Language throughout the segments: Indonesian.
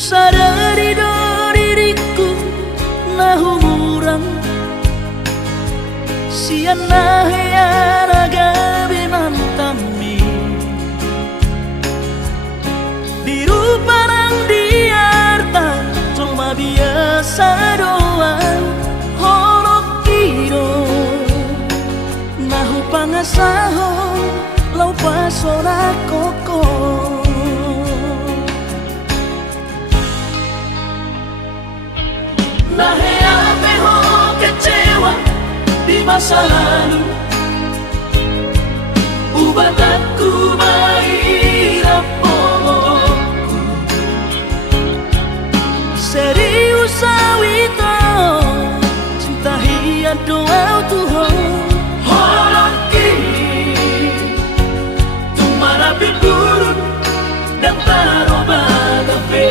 sadari do diriku na humuran siana hea gabi mantami biru parang diarta cuma biasa doang holok kiro nahu pangasaho lau pasora koko Nahea peho kecewa di masa lalu Ubat aku mairap pomoku Serius awito cinta hiat doa Tuhan Holoki Tumarapi buruk dan taroba kafe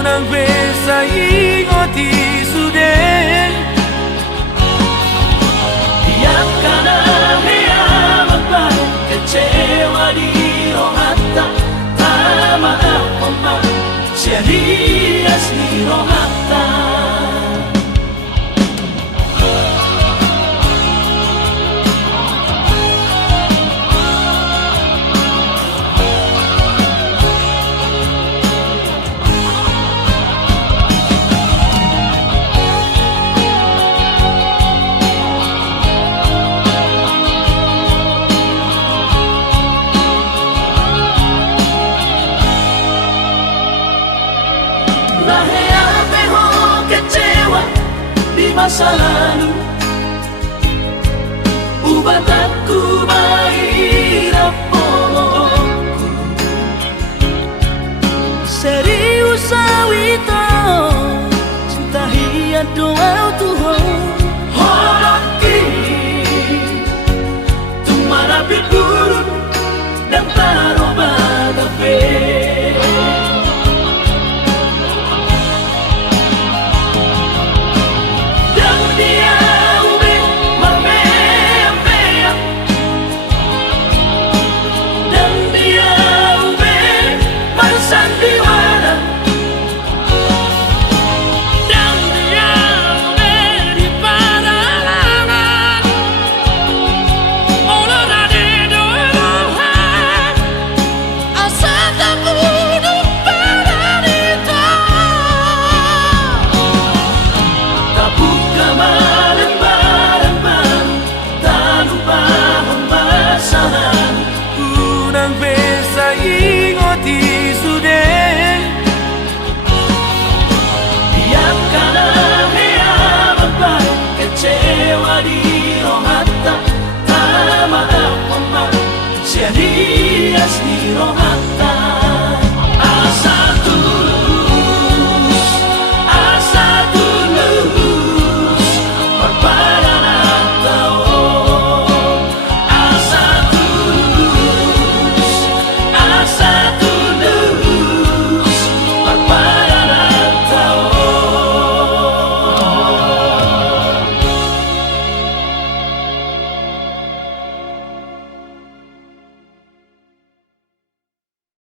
Unang besa ingoti sudah Tiap kana hea mapan kecewa di rohata Tama apa sia-sia si rohata Nahea peho kecewa di masa lalu